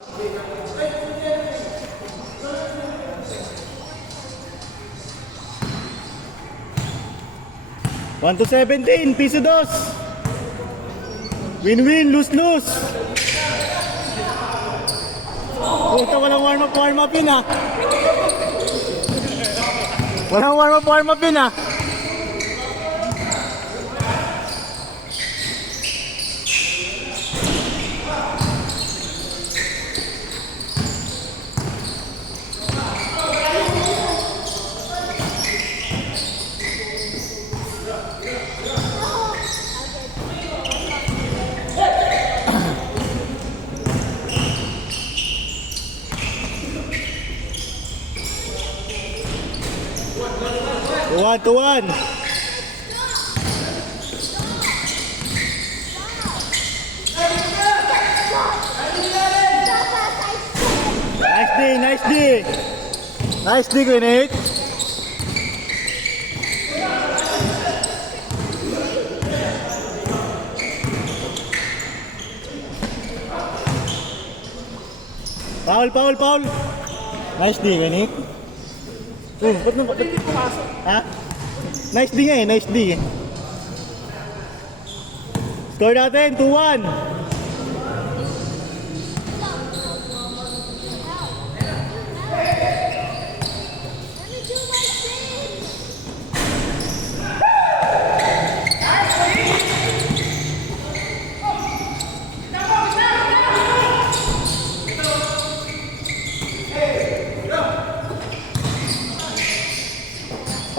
1-17, piso dos. Win-win, lose-lose. Puta, walang warm-up yun ah. Walang warm-up yun ah. One to one. Nice D. Nice D, Grenade. Foul. Nice D, Grenade. Ba't pumasok? Ha? Nice D nga eh, nice D eh. Score natin, 2-1.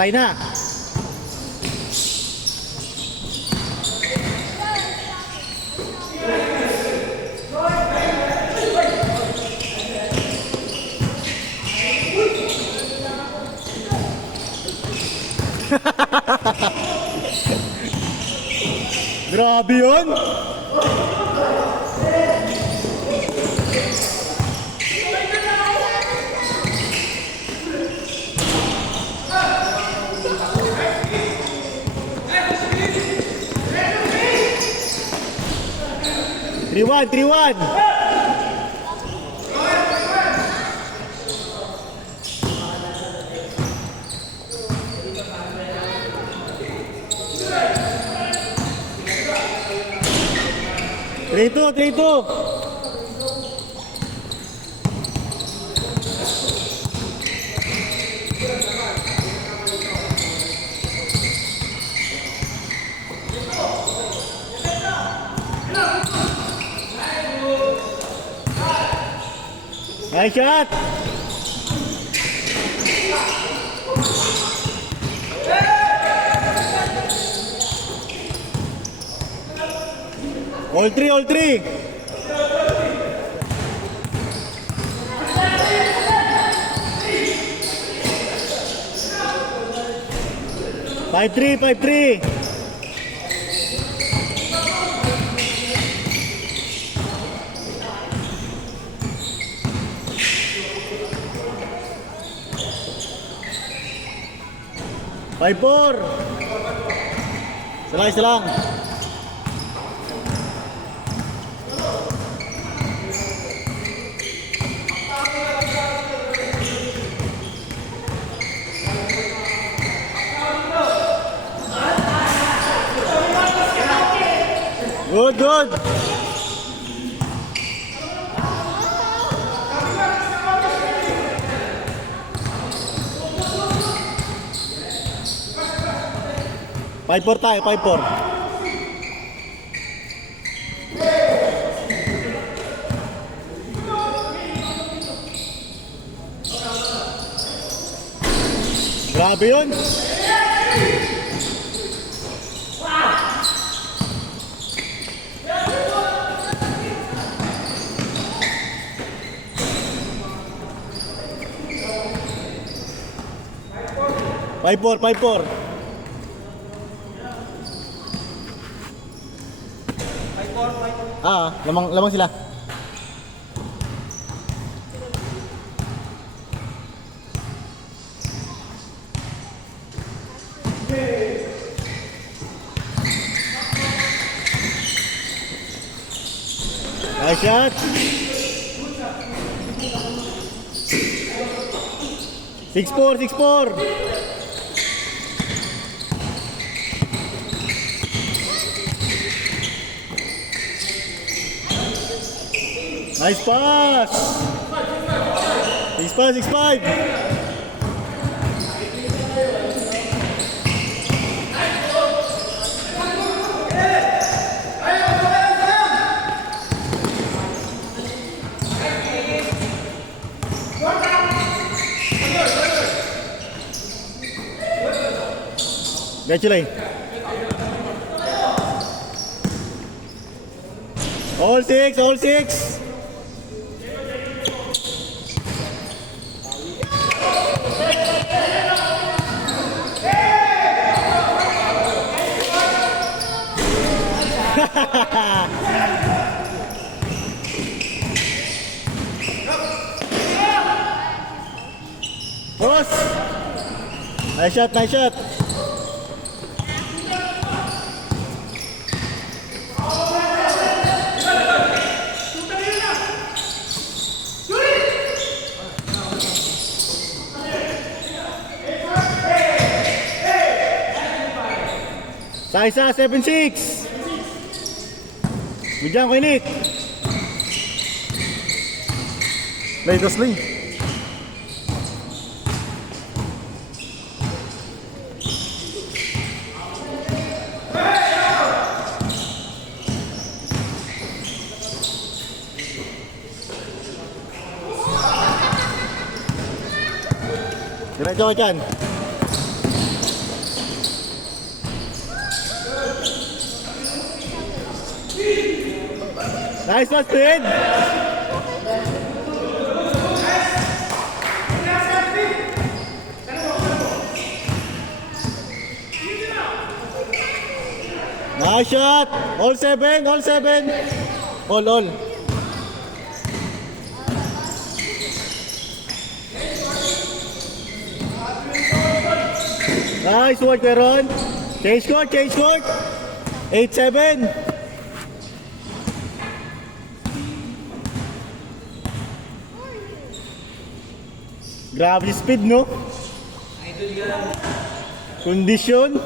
Patay na. Grabe yun. Three one. Three two. Nice shot. All three. Five three. 5-4. Isa lang. Good. 5-4 tayo, 5-4. Grabe yun. Five four. Lamang sila. Nice shot. 6-4, 6-4. Nice pass. 6-5, 6-5. Diretso lang. All six, all six. Boss. Nice shot, nice shot. Sa isa, 7-6. Bigyan ko init. Play the sling. Diretso ko dyan. Nice one, speed. Nice shot. All seven, all seven. All. Nice work, Peron. Change court, change court. 8-7. Grabe speed, no? Kondisyon.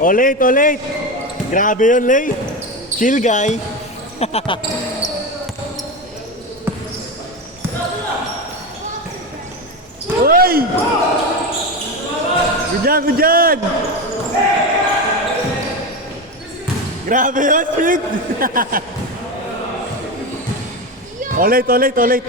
Olate, olate. Grabe yun, Lay. Chill guy. Uy! Good job. Grabe yun, speed. Olate.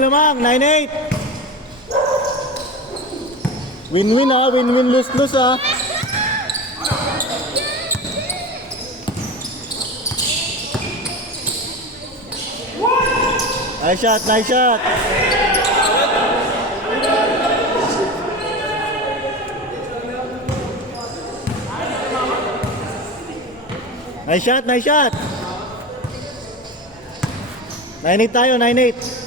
Lamang. 9-8. Win-win ah. Win-win, lose-lose ah. Nice shot. Nice shot. Nice shot. 9-8 tayo, 9-8.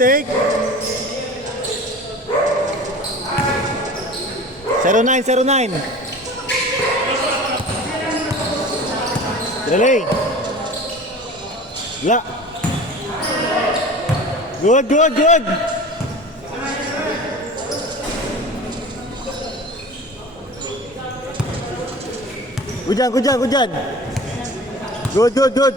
Take. 09. Delay. La. Good. Good dyan, good dyan, good dyan. Good, good, good.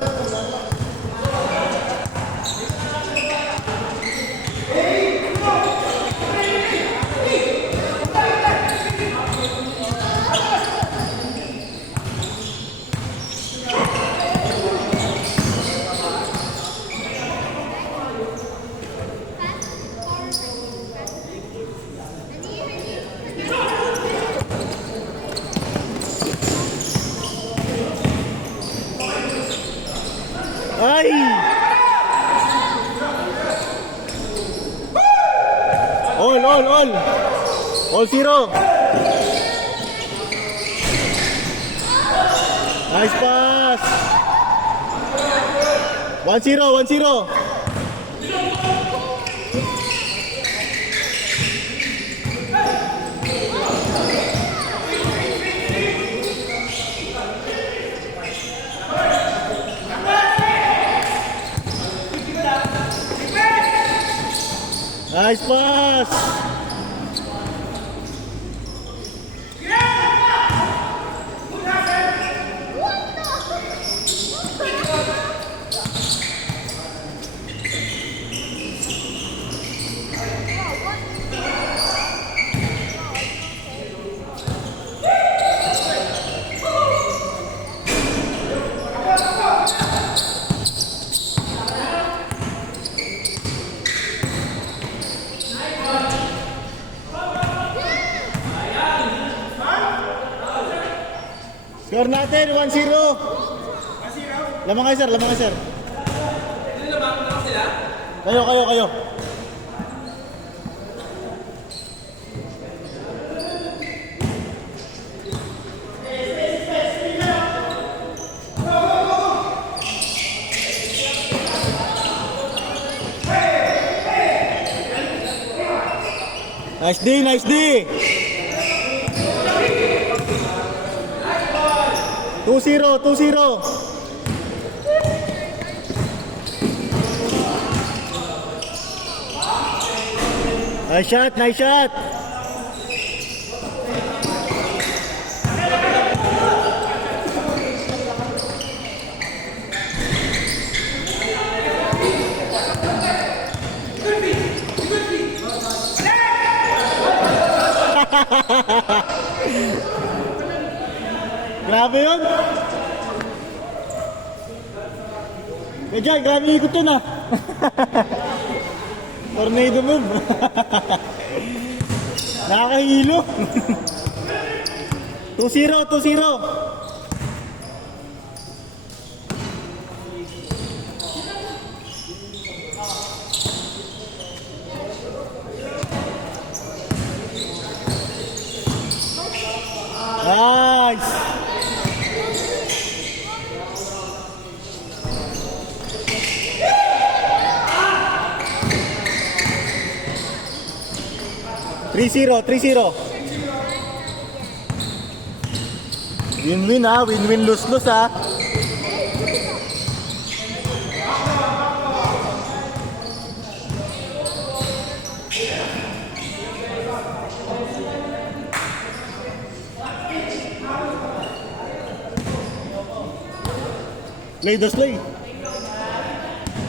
Ay! All. All zero. Nice pass. 1-0. Nice pass. Score natin, 1-0. Lamang kayo, sir. Kayo. Nice D. 2-0. Nice shot. Grabe yun. Medyan, grabe ikot yun ah. Tornado move. Nakakahilo. 2-0. Nice. Three-zero. Win-win ha. Win-win, lose-lose ha.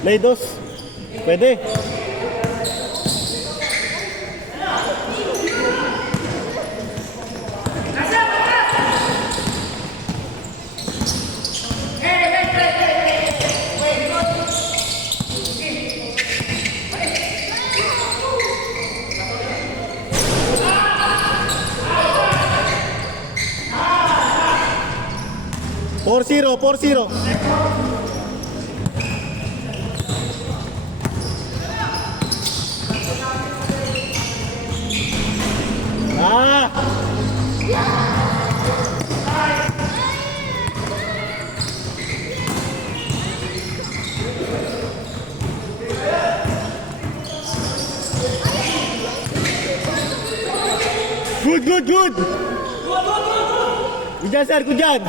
Lay dos. Pwede. Four zero. Good. Good dyan, sir. Good dyan.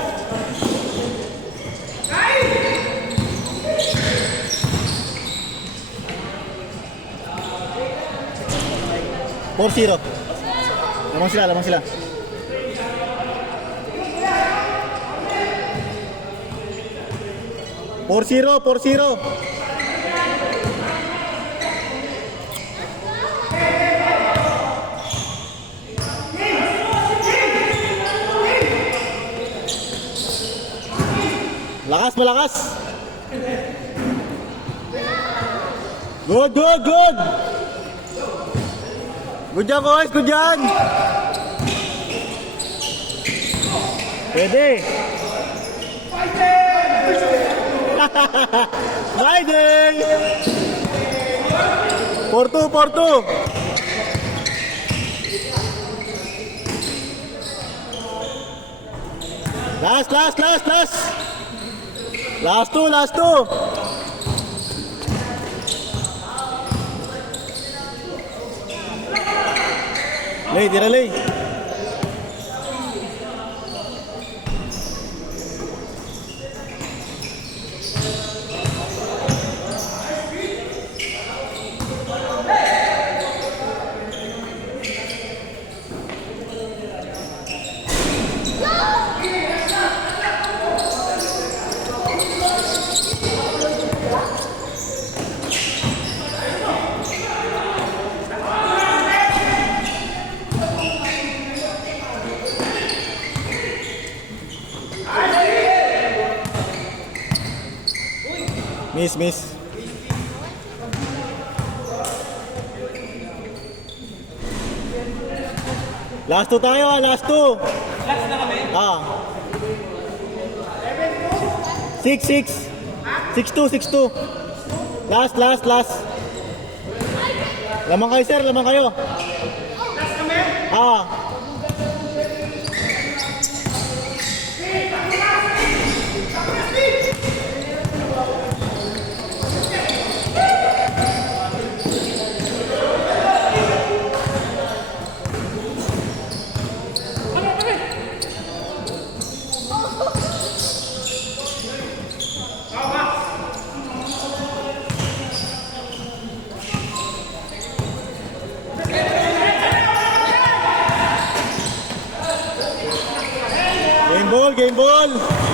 Four zero. Lamang sila. 4-0, 4-0. Lakas, malakas. Good, good, good. Good job, boys. Good job. Pwede. Riding. 4-2, 4-2. Last, last, last, last. Last two, last two. Lay, tira lay. Miss, miss. Last two tayo, last two. Last na kami? Ah. 6-6. 6-2, 6-2. Last, last, last. Lamang kayo, sir, lamang kayo. Last kami? Ah. Game ball, game ball.